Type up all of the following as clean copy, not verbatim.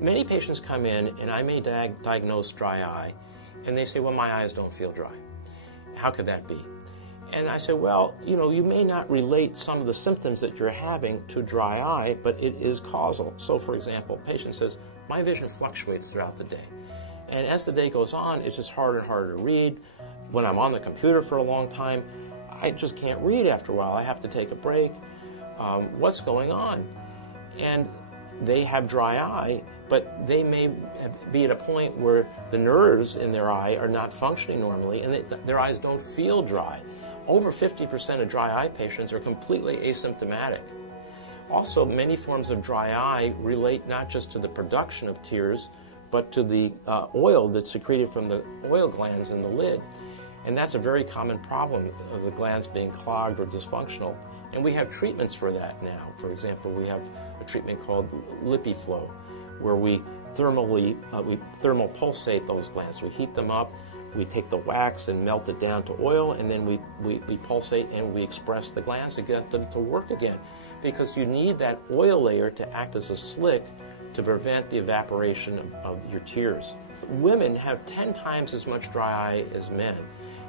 Many patients come in and I may diagnose dry eye, and they say, well, my eyes don't feel dry. How could that be? And I say, well, you may not relate some of the symptoms that you're having to dry eye, but it is causal. So for example, patient says, my vision fluctuates throughout the day. And as the day goes on, it's just harder and harder to read. When I'm on the computer for a long time, I just can't read after a while. I have to take a break. What's going on? And they have dry eye, but they may be at a point where the nerves in their eye are not functioning normally, and their eyes don't feel dry. Over 50% of dry eye patients are completely asymptomatic. Also, many forms of dry eye relate not just to the production of tears, but to the oil that's secreted from the oil glands in the lid. And that's a very common problem of the glands being clogged or dysfunctional. And we have treatments for that now. For example, we have a treatment called LipiFlow, where we thermal pulsate those glands. We heat them up, we take the wax and melt it down to oil, and then we pulsate and we express the glands to get them to work again. Because you need that oil layer to act as a slick to prevent the evaporation of your tears. Women have 10 times as much dry eye as men.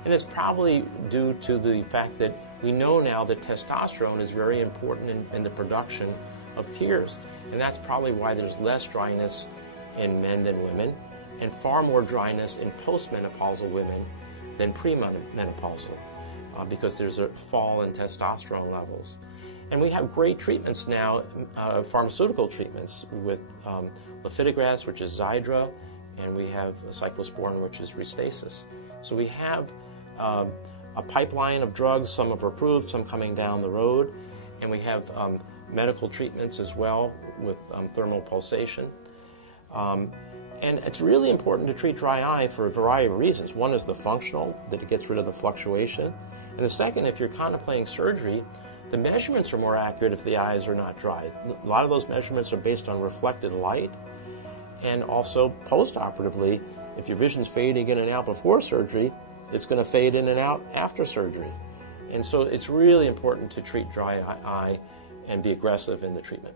And it's probably due to the fact that we know now that testosterone is very important in the production of tears. And that's probably why there's less dryness in men than women, and far more dryness in postmenopausal women than premenopausal, because there's a fall in testosterone levels. And we have great treatments now, pharmaceutical treatments with lifitegrast, which is Xiidra, and we have cyclosporin, which is Restasis. So we have a pipeline of drugs, some are approved, some coming down the road, and we have medical treatments as well with thermal pulsation. And it's really important to treat dry eye for a variety of reasons. One is the functional, that it gets rid of the fluctuation. And the second, if you're contemplating surgery, the measurements are more accurate if the eyes are not dry. A lot of those measurements are based on reflected light. And also, post-operatively, if your vision's fading in and out before surgery, it's going to fade in and out after surgery. And so it's really important to treat dry eye and be aggressive in the treatment.